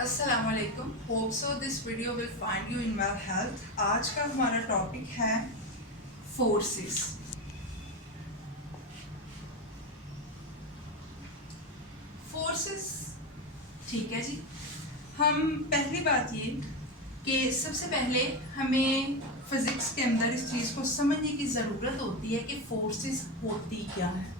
अस्सलामुअलैकुम। Hope so this video will find you in well health. आज का हमारा टॉपिक है फोर्सेस। फोर्सेस, ठीक है जी। हम पहली बात ये कि सबसे पहले हमें फिजिक्स के अंदर इस चीज़ को समझने की ज़रूरत होती है कि फोर्सेस होती क्या है।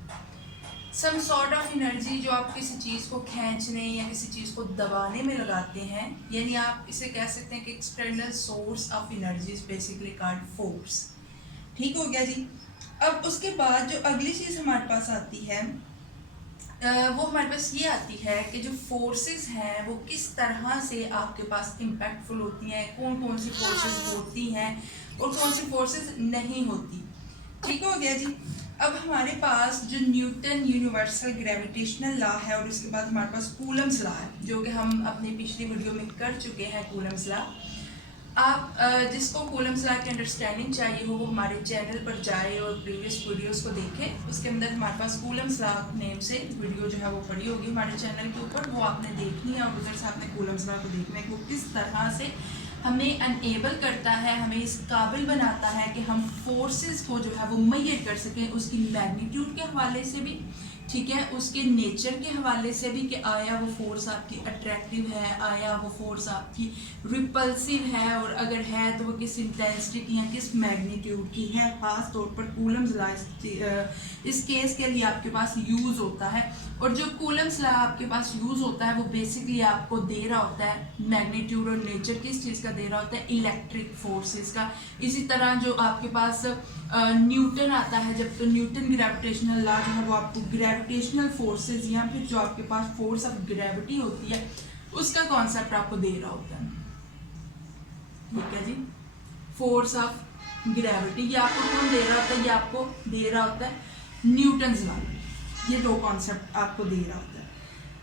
सम सॉर्ट ऑफ एनर्जी जो आप किसी चीज़ को खींचने या किसी चीज़ को दबाने में लगाते हैं, यानी आप इसे कह सकते हैं कि external source of energy is basically called force. ठीक हो गया जी। अब उसके बाद जो अगली चीज़ हमारे पास आती है वो हमारे पास ये आती है कि जो फोर्सेस हैं वो किस तरह से आपके पास इम्पैक्टफुल होती हैं, कौन कौन सी फोर्सेस होती हैं और कौन सी फोर्सेस नहीं होती। ठीक हो गया जी। अब हमारे पास जो न्यूटन यूनिवर्सल ग्रेविटेशनल लॉ है और उसके बाद हमारे पास कूलम्स लॉ है, जो कि हम अपनी पिछली वीडियो में कर चुके हैं। कूलम्स लॉ, आप जिसको कूलम्स लॉ की अंडरस्टैंडिंग चाहिए हो वो हमारे चैनल पर जाए और प्रीवियस वीडियोस को देखे। उसके अंदर हमारे पास कूलम्स लॉ नेम से वीडियो जो है वो पड़ी होगी हमारे चैनल के ऊपर, वो आपने देखनी है और उधर से आपने कूलम्स लॉ को देखना है कि वो किस तरह से हमें अनएबल करता है, हमें इस काबिल बनाता है कि हम फोर्सेस को जो है वो मेजर कर सकें, उसकी मैग्नीट्यूड के हवाले से भी, ठीक है, उसके नेचर के हवाले से भी कि आया वो फोर्स आपकी अट्रैक्टिव है, आया वो फोर्स आपकी रिपल्सिव है, और अगर है तो वो किस इंटेंसिटी की है, किस मैग्नीट्यूड की है। खास तौर पर कूलम्स लॉ इस केस के लिए आपके पास यूज़ होता है। और जो कूलम्स लॉ आपके पास यूज़ होता है वो बेसिकली आपको दे रहा होता है मैग्नीट्यूड और नेचर किस चीज़ का दे रहा होता है, इलेक्ट्रिक फोर्सेस का। इसी तरह जो आपके पास न्यूटन आता है, जब तो न्यूटन ग्रेविटेशनल लॉ जो है वो आपको ग्रेविटेशनल फोर्सेस या फिर जो आपके पास फोर्स ऑफ ग्रेविटी होती है उसका कॉन्सेप्ट आपको दे रहा होता है। ठीक है जी, फोर्स ऑफ ग्रेविटी ये आपको कौन दे रहा होता है, ये आपको दे रहा होता है न्यूटन्स लॉ। ये दो कॉन्सेप्ट आपको दे रहा होता है।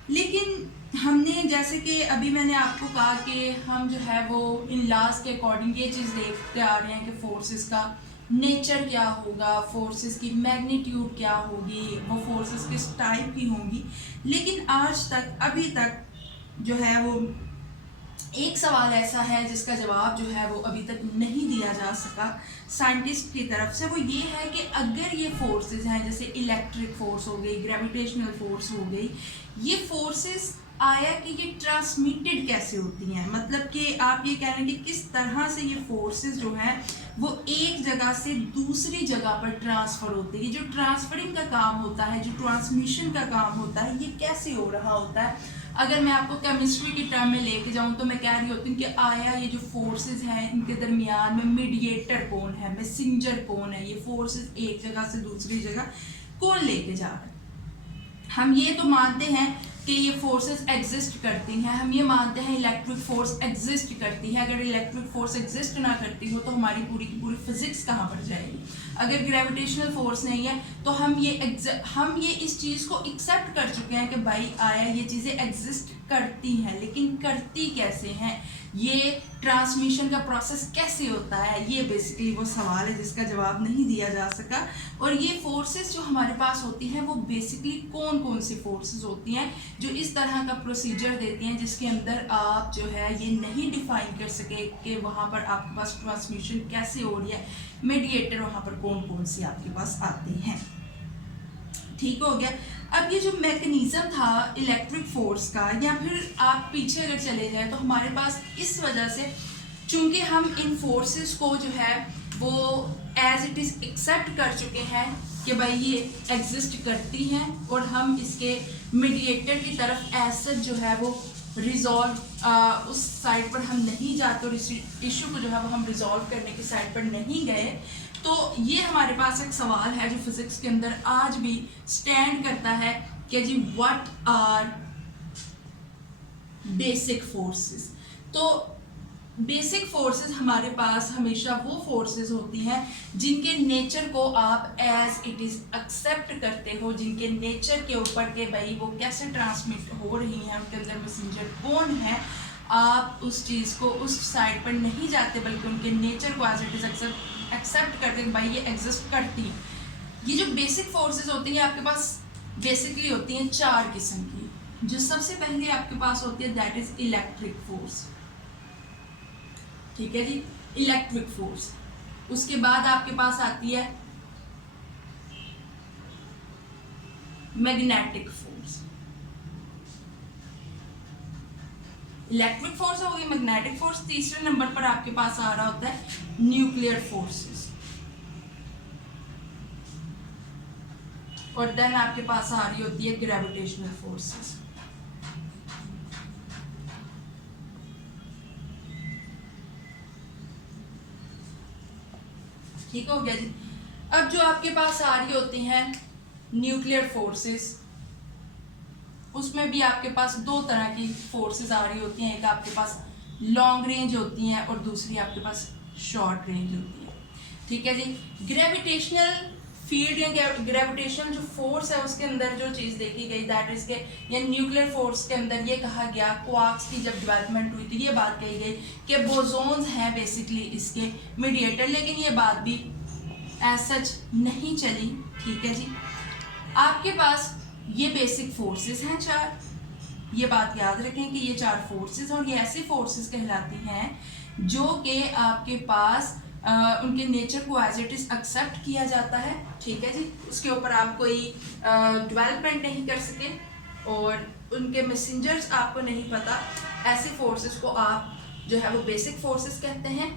लेकिन हमने जैसे कि अभी मैंने आपको कहा कि हम जो है वो इन लॉज के अकॉर्डिंग ये चीज़ देखते आ रहे हैं कि फोर्सेस का नेचर क्या होगा, फोर्सेस की मैग्नीट्यूड क्या होगी, वो फोर्सेस किस टाइप की होंगी। लेकिन आज तक अभी तक जो है वो एक सवाल ऐसा है जिसका जवाब जो है वो अभी तक नहीं दिया जा सका साइंटिस्ट की तरफ से। वो ये है कि अगर ये फोर्सेस हैं, जैसे इलेक्ट्रिक फोर्स हो गई, ग्रेविटेशनल फोर्स हो गई, ये फोर्सेस आया कि ये ट्रांसमिटेड कैसे होती हैं। मतलब कि आप ये कह रहे हैं कि किस तरह से ये फोर्सेस जो हैं वो एक जगह से दूसरी जगह पर ट्रांसफ़र होती है। जो ट्रांसफरिंग का काम होता है, जो ट्रांसमिशन का काम होता है, ये कैसे हो रहा होता है। अगर मैं आपको केमिस्ट्री की टर्म में लेके जाऊं तो मैं कह रही होती हूँ कि आया ये जो फोर्सेस हैं इनके दरमियान में मीडिएटर कौन है, मैसेंजर कौन है, ये फोर्सेस एक जगह से दूसरी जगह कौन लेके जा रहा है। हम ये तो मानते हैं कि ये फोर्सेस एग्जिस्ट करती हैं, हम ये मानते हैं इलेक्ट्रिक फोर्स एग्जिस्ट करती है। अगर इलेक्ट्रिक फोर्स एग्जिस्ट ना करती हो तो हमारी पूरी की पूरी फिजिक्स कहाँ पर जाएगी। अगर ग्रेविटेशनल फोर्स नहीं है तो हम ये इस चीज़ को एक्सेप्ट कर चुके हैं कि भाई आया ये चीज़ें एग्जिस्ट करती हैं, लेकिन करती कैसे हैं, ये ट्रांसमिशन का प्रोसेस कैसे होता है, ये बेसिकली वो सवाल है जिसका जवाब नहीं दिया जा सका। और ये फोर्सेस जो हमारे पास होती हैं वो बेसिकली कौन कौन सी फोर्सेस होती हैं जो इस तरह का प्रोसीजर देती हैं जिसके अंदर आप जो है ये नहीं डिफाइन कर सके कि वहाँ पर आपके पास ट्रांसमिशन कैसे हो रही है, मीडिएटर वहाँ पर कौन कौन सी आपके पास आते हैं। ठीक हो गया। अब ये जो मैकेनिज्म था इलेक्ट्रिक फोर्स का, या फिर आप पीछे अगर चले जाएं तो हमारे पास इस वजह से, चूंकि हम इन फोर्सेस को जो है वो एज इट इज़ एक्सेप्ट कर चुके हैं कि भाई ये एग्जिस्ट करती हैं, और हम इसके मीडिएटर की तरफ एज जो है वो रिजॉल्व उस साइड पर हम नहीं जाते और इस इशू को जो है वो हम रिजॉल्व करने की साइड पर नहीं गए। तो ये हमारे पास एक सवाल है जो फिजिक्स के अंदर आज भी स्टैंड करता है कि जी व्हाट आर बेसिक फोर्सेस। तो बेसिक फोर्सेस हमारे पास हमेशा वो फोर्सेस होती हैं जिनके नेचर को आप एज इट इज़ एक्सेप्ट करते हो, जिनके नेचर के ऊपर के भाई वो कैसे ट्रांसमिट हो रही हैं, उनके अंदर मैसेंजर कौन है, आप उस चीज़ को उस साइड पर नहीं जाते बल्कि उनके नेचर को एज इट इज़ एक्सेप्ट करते हैं, भाई ये एग्जिस्ट करती हैं। ये जो बेसिक फोर्सेस होती हैं आपके पास बेसिकली होती हैं चार किस्म की। जो सबसे पहले आपके पास होती है दैट इज इलेक्ट्रिक फोर्स, ठीक है जी, इलेक्ट्रिक फोर्स। उसके बाद आपके पास आती है मैग्नेटिक फोर्स। इलेक्ट्रिक फोर्स हो गई, मैग्नेटिक फोर्स, तीसरे नंबर पर आपके पास आ रहा होता है न्यूक्लियर फोर्सेस, और देन आपके पास आ रही होती है ग्रेविटेशनल फोर्सेस। ठीक हो गया जी। अब जो आपके पास आ रही होती हैं न्यूक्लियर फोर्सेस, उसमें भी आपके पास दो तरह की फोर्सेस आ रही होती हैं, एक आपके पास लॉन्ग रेंज होती हैं और दूसरी आपके पास शॉर्ट रेंज होती है, ठीक है जी। ग्रेविटेशनल फील्ड या ग्रेविटेशन जो फोर्स है उसके अंदर जो चीज़ देखी गई दैट इज के या न्यूक्लियर फोर्स के अंदर ये कहा गया, क्वार्क्स की जब डेवलपमेंट हुई तो ये बात कही गई कि बोसोन्स हैं बेसिकली इसके मीडिएटर, लेकिन ये बात भी एज सच नहीं चली, ठीक है जी। आपके पास ये बेसिक फोर्सेस हैं चार, ये बात याद रखें कि ये चार फोर्सेस और ये ऐसी फोर्सेस कहलाती हैं जो कि आपके पास उनके नेचर को एज इट इज एक्सेप्ट किया जाता है, ठीक है जी। उसके ऊपर आप कोई डेवलपमेंट नहीं कर सके और उनके मैसेंजर्स आपको नहीं पता, ऐसे फोर्सेस को आप जो है वो बेसिक फोर्सेस कहते हैं।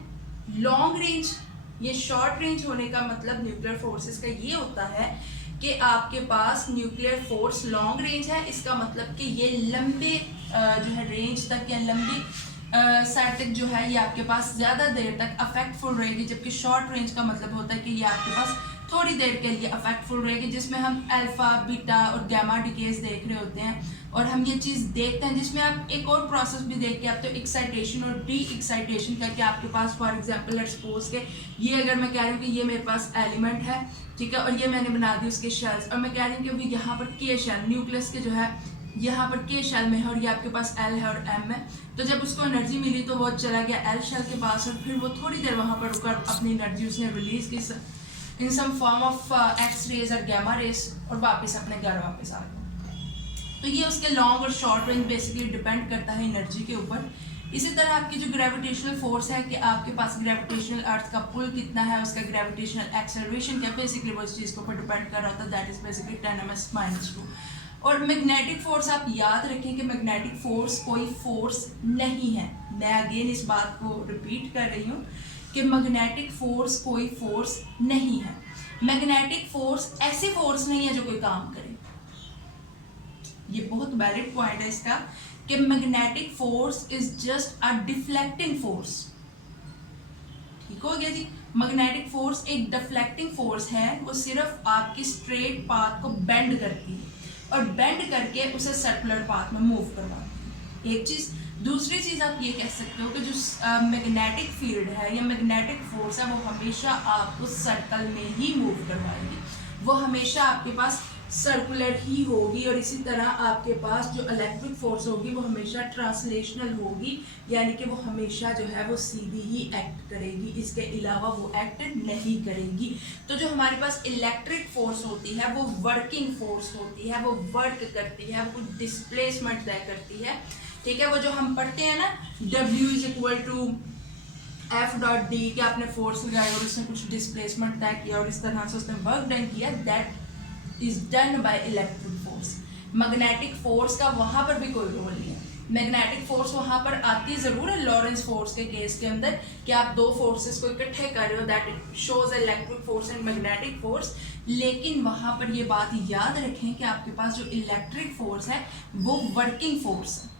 लॉन्ग रेंज, ये शॉर्ट रेंज होने का मतलब न्यूक्लियर फोर्सेस का ये होता है कि आपके पास न्यूक्लियर फोर्स लॉन्ग रेंज है, इसका मतलब कि ये लंबे जो है रेंज तक या लंबी साइड तक जो है ये आपके पास ज़्यादा देर तक अफेक्टफुल रहेगी, जबकि शॉर्ट रेंज का मतलब होता है कि ये आपके पास थोड़ी देर के लिए अफेक्टफुल रहेगी, जिसमें हम अल्फा, बीटा और गैमा डिकेज देख रहे होते हैं। और हम ये चीज़ देखते हैं जिसमें आप एक और प्रोसेस भी देख के आप तो एक्साइटेशन और डी एक्साइटेशन करके आपके पास फॉर एग्जांपल लेट्स सपोज के ये अगर मैं कह रही हूँ कि ये मेरे पास एलिमेंट है, ठीक है, और ये मैंने बना दी उसके शेल्स, और मैं कह रही हूँ कि अभी यहाँ पर के शेल न्यूक्लियस के जो है यहाँ पर के शेल में है और ये आपके पास एल है और एम है, तो जब उसको एनर्जी मिली तो वो चला गया एल शेल के पास और फिर वो थोड़ी देर वहाँ पर रुका, अपनी एनर्जी उसने रिलीज की in some form of X rays और गैमा रेज और वापस अपने घर वापस आ गया। तो ये उसके लॉन्ग और शॉर्ट रेंज बेसिकली डिपेंड करता है एनर्जी के ऊपर। इसी तरह आपकी जो ग्रेविटेशनल फोर्स है कि आपके पास ग्रेविटेशनल अर्थ का पुल कितना है, उसका ग्रेविटेशनल एक्सेलरेशन क्या, बेसिकली वो इस चीज़ के ऊपर डिपेंड कर रहा था, दैट इज बेसिकली 10m-2। और मैग्नेटिक फोर्स आप याद रखें कि मैग्नेटिक फोर्स कोई फोर्स नहीं है, मैं अगेन इस बात को रिपीट कर रही हूँ कि मैग्नेटिक फोर्स कोई फोर्स नहीं है। मैग्नेटिक फोर्स ऐसी फोर्स नहीं है जो कोई काम करे, ये बहुत वैलिड पॉइंट है इसका कि magnetic force is just a deflecting force, ठीक हो गया जी। मैग्नेटिक फोर्स एक डिफ्लेक्टिंग फोर्स है, वो सिर्फ आपकी स्ट्रेट पाथ को बेंड करती है और बेंड करके उसे सर्कुलर पाथ में मूव करवाती है, एक चीज़। दूसरी चीज़ आप ये कह सकते हो कि जो मैग्नेटिक फील्ड है या मैग्नेटिक फोर्स है वो हमेशा आपको सर्कल में ही मूव करवाएगी, वो हमेशा आपके पास सर्कुलर ही होगी। और इसी तरह आपके पास जो इलेक्ट्रिक फोर्स होगी वो हमेशा ट्रांसलेशनल होगी, यानी कि वो हमेशा जो है वो सीधी ही एक्ट करेगी, इसके अलावा वो एक्ट नहीं करेगी। तो जो हमारे पास इलेक्ट्रिक फोर्स होती है वो वर्किंग फोर्स होती है, वो वर्क करती है, वो डिस्प्लेसमेंट तय करती है, ठीक है। वो जो हम पढ़ते हैं ना W = F.D कि आपने फोर्स लगाया और उसने कुछ डिस्प्लेसमेंट तय किया और इस तरह से उसने वर्क डन किया, that is done by electric force. Magnetic force का वहाँ पर भी कोई रोल नहीं है। मैग्नेटिक फोर्स वहाँ पर आती ज़रूर है लॉरेंस फोर्स के केस के अंदर कि आप दो फोर्सेस को इकट्ठे कर रहे हो, that shows electric force and magnetic force, लेकिन वहाँ पर ये बात याद रखें कि आपके पास जो इलेक्ट्रिक फोर्स है वो वर्किंग फोर्स है,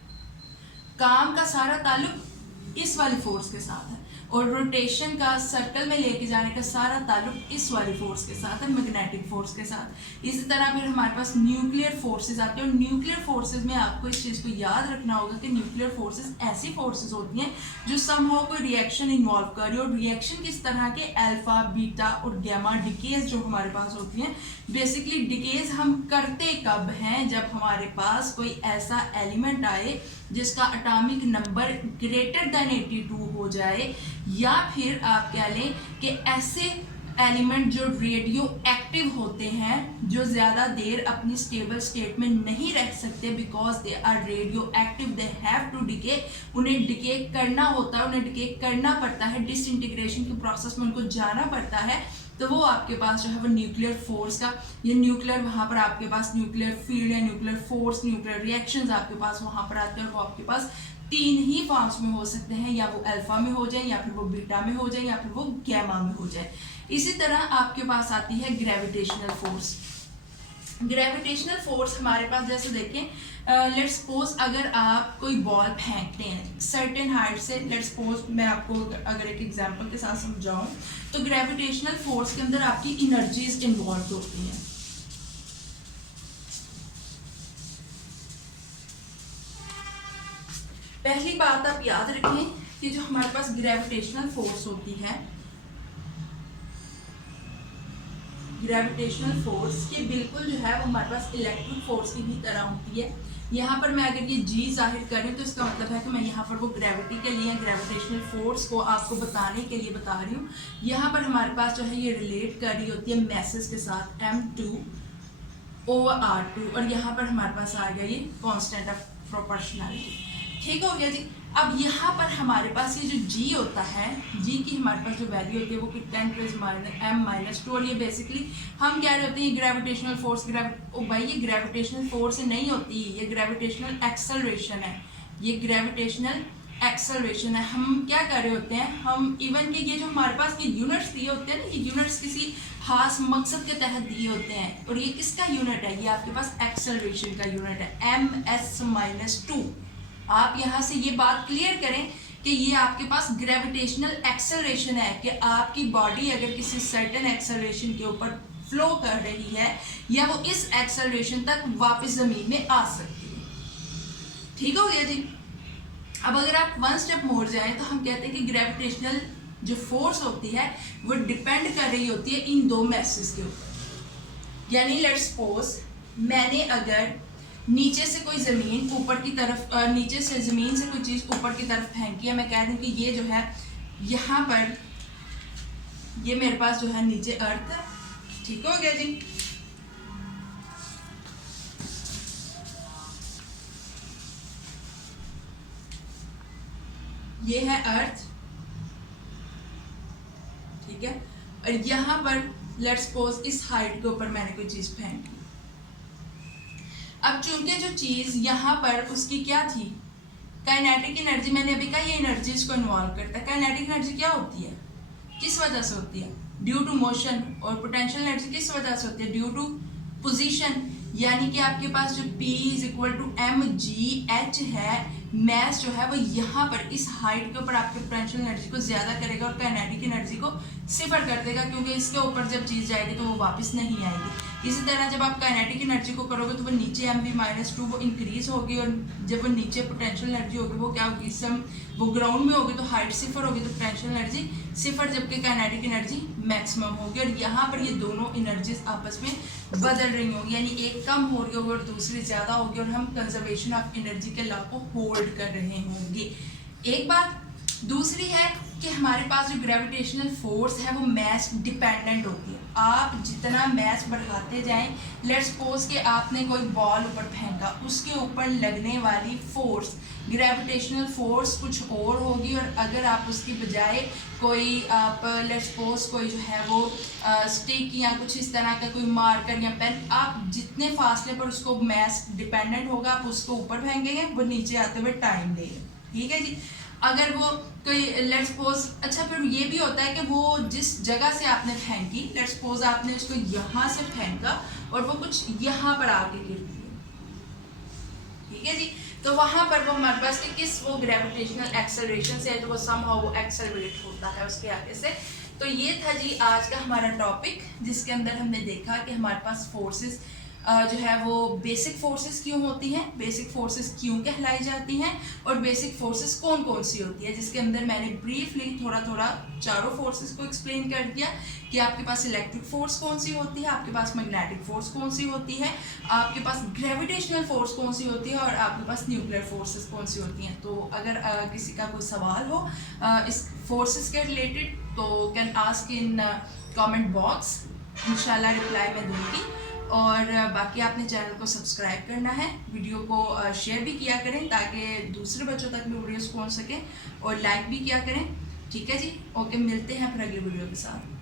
काम का सारा ताल्लुक इस वाली फोर्स के साथ है और रोटेशन का सर्कल में लेके जाने का सारा ताल्लुक इस वाली फोर्स के साथ है, मैग्नेटिक फोर्स के साथ। इसी तरह फिर हमारे पास न्यूक्लियर फोर्सेस आती है और न्यूक्लियर फोर्सेस में आपको इस चीज़ को याद रखना होगा कि न्यूक्लियर फोर्सेस ऐसी फोर्सेस होती हैं जो समहाउ कोई रिएक्शन इन्वॉल्व कर रही है, और रिएक्शन किस तरह के अल्फा, बीटा और गैमा डिकेज जो हमारे पास होती हैं। बेसिकली डिकेज हम करते कब हैं, जब हमारे पास कोई ऐसा एलिमेंट आए जिसका एटॉमिक नंबर ग्रेटर देन 82 हो जाए, या फिर आप कह लें कि ऐसे एलिमेंट जो रेडियो एक्टिव होते हैं, जो ज़्यादा देर अपनी स्टेबल स्टेट में नहीं रह सकते because they are radioactive, they have to decay, उन्हें डिके करना होता है, उन्हें डिके करना पड़ता है, डिसइंटीग्रेशन की प्रोसेस में उनको जाना पड़ता है, तो वो आपके पास जो है वो न्यूक्लियर फोर्स का, ये न्यूक्लियर वहाँ पर आपके पास न्यूक्लियर फील्ड या न्यूक्लियर फोर्स, न्यूक्लियर रिएक्शंस आपके पास वहाँ पर आते हैं, और वो आपके पास 3 ही फॉर्म्स में हो सकते हैं, या वो अल्फा में हो जाए, या फिर वो बीटा में हो जाए, या फिर वो गैमा में हो जाए। इसी तरह आपके पास आती है ग्रेविटेशनल फोर्स। ग्रेविटेशनल फोर्स हमारे पास जैसे देखें, लेट्स सपोज अगर आप कोई बॉल फेंकते हैं सर्टेन हाइट से, लेट्स सपोज मैं आपको अगर एक एग्जांपल के साथ समझाऊं, तो ग्रेविटेशनल फोर्स के अंदर आपकी एनर्जीज इन्वॉल्व होती हैं। पहली बात आप याद रखें कि जो हमारे पास ग्रेविटेशनल फोर्स होती है, ग्रेविटेशनल फोर्स ये बिल्कुल जो है वो हमारे पास इलेक्ट्रिक फोर्स की भी तरह होती है। यहाँ पर मैं अगर ये जी जाहिर करूँ तो इसका मतलब है कि मैं यहाँ पर वो ग्रेविटी के लिए ग्रेविटेशनल फोर्स को आपको बताने के लिए बता रही हूँ। यहाँ पर हमारे पास जो है ये रिलेट कर रही होती है मैसेज के साथ m2/r2, और यहाँ पर हमारे पास आ गया ये कांस्टेंट ऑफ प्रोपोर्शनैलिटी। ठीक हो गया जी। अब यहाँ पर हमारे पास ये जो g होता है, g की हमारे पास जो वैल्यू होती है वो कि 10⁻⁻², और ये बेसिकली हम क्या रहे होते हैं, ग्रेविटेशनल फोर्स, भाई ये ग्रेविटेशनल फोर्स नहीं होती, ये ग्रेविटेशनल एक्सेलरेशन है, ये ग्रेविटेशनल एक्सेलरेशन है। हम क्या कर रहे होते हैं, हम इवन के ये जो हमारे पास ये यूनिट्स दिए होते हैं ना, ये यूनिट्स किसी खास मकसद के तहत दिए होते हैं, और ये किसका यूनिट है, ये आपके पास एक्सेलरेशन का यूनिट है ms-2। आप यहाँ से ये बात क्लियर करें कि ये आपके पास ग्रेविटेशनल एक्सेलरेशन है, कि आपकी बॉडी अगर किसी सर्टेन एक्सेलरेशन के ऊपर फ्लो कर रही है, या वो इस एक्सेलरेशन तक वापस ज़मीन में आ सकती है। ठीक हो गया जी। अब अगर आप 1 स्टेप मोड़ जाएं तो हम कहते हैं कि ग्रेविटेशनल जो फोर्स होती है वो डिपेंड कर रही होती है इन 2 मैसेज के ऊपर। यानी लेट्स सपोज मैंने अगर नीचे से कोई ज़मीन ऊपर की तरफ, नीचे से ज़मीन से कोई चीज़ ऊपर की तरफ फेंकी है, मैं कह रही हूँ कि ये जो है यहाँ पर ये मेरे पास जो है नीचे अर्थ है। ठीक हो गया जी। ये है अर्थ, ठीक है, और यहाँ पर लेट्स सपोज इस हाइट के ऊपर मैंने कोई चीज़ फेंकी। अब चूंकि जो चीज़ यहाँ पर उसकी क्या थी, काइनेटिक एनर्जी, मैंने अभी कहा ये एनर्जीज को इन्वॉल्व करता है। काइनेटिक एनर्जी क्या होती है, किस वजह से होती है, ड्यू टू मोशन, और पोटेंशियल एनर्जी किस वजह से होती है, ड्यू टू पोजीशन। यानी कि आपके पास जो P = mgh है, मैस जो है वो यहाँ पर इस हाइट के ऊपर आपके पोटेंशियल एनर्जी को ज़्यादा करेगा और काइनेटिक एनर्जी को 0 कर देगा, क्योंकि इसके ऊपर जब चीज़ जाएगी तो वो वापस नहीं आएगी। इसी तरह जब आप काइनेटिक एनर्जी को करोगे तो वो नीचे mv-2 वो इंक्रीज होगी, और जब वो नीचे पोटेंशियल एनर्जी होगी वो क्या होगी, वो ग्राउंड में होगी तो हाइट 0 होगी, तो पोटेंशियल एनर्जी 0, जबकि काइनेटिक एनर्जी मैक्सिमम होगी। और यहाँ पर ये दोनों एनर्जीज आपस में बदल रही होंगी, यानी एक कम हो रही होगी और दूसरी ज़्यादा होगी, और हम कंजर्वेशन ऑफ एनर्जी के लॉ को होल्ड कर रहे होंगे। एक बात दूसरी है कि हमारे पास जो ग्रेविटेशनल फोर्स है वो मैस डिपेंडेंट होती है। आप जितना मैस बढ़ाते जाएं, लेट्स सपोज कि आपने कोई बॉल ऊपर फेंका, उसके ऊपर लगने वाली फोर्स, ग्रेविटेशनल फोर्स कुछ और होगी, और अगर आप उसकी बजाय कोई आप लेट्स सपोज कोई जो है वो स्टिक या कुछ इस तरह का कोई मार्कर या पेन, आप जितने फासले पर उसको मैस डिपेंडेंट होगा आप उसको ऊपर फेंकेंगे, वो नीचे आते हुए टाइम लेगा। ठीक है जी। अगर वो कोई लेट्स सपोज, अच्छा फिर ये भी होता है कि वो जिस जगह से आपने फेंकी, लेट्स सपोज आपने उसको यहाँ से फेंका और वो कुछ यहाँ पर आके गिरती है। ठीक है जी। तो वहाँ पर वो हमारे पास कि किस वो ग्रेविटेशनल एक्सेलरेशन से है, तो वो समहाउ वो एक्सेलरेट होता है उसके आगे से। तो ये था जी आज का हमारा टॉपिक, जिसके अंदर हमने देखा कि हमारे पास फोर्सेस जो है वो बेसिक फोर्सेस क्यों होती हैं, बेसिक फोर्सेस क्यों कहलाई जाती हैं, और बेसिक फोर्सेस कौन कौन सी होती है, जिसके अंदर मैंने ब्रीफली थोड़ा थोड़ा चारों फोर्सेस को एक्सप्लेन कर दिया कि आपके पास इलेक्ट्रिक फोर्स कौन सी होती है, आपके पास मैग्नेटिक फोर्स कौन सी होती है, आपके पास ग्रेविटेशनल फोर्स कौन सी होती है, और आपके पास न्यूक्लियर फोर्सेस कौन सी होती हैं। तो अगर किसी का कोई सवाल हो इस फोर्सेस के रिलेटेड तो can ask in comment box, इंशाल्लाह रिप्लाई मैं दूंगी। और बाकी आपने चैनल को सब्सक्राइब करना है, वीडियो को शेयर भी किया करें ताकि दूसरे बच्चों तक भी वीडियोस पहुंच सकें, और लाइक भी किया करें। ठीक है जी, ओके, मिलते हैं फिर अगली वीडियो के साथ।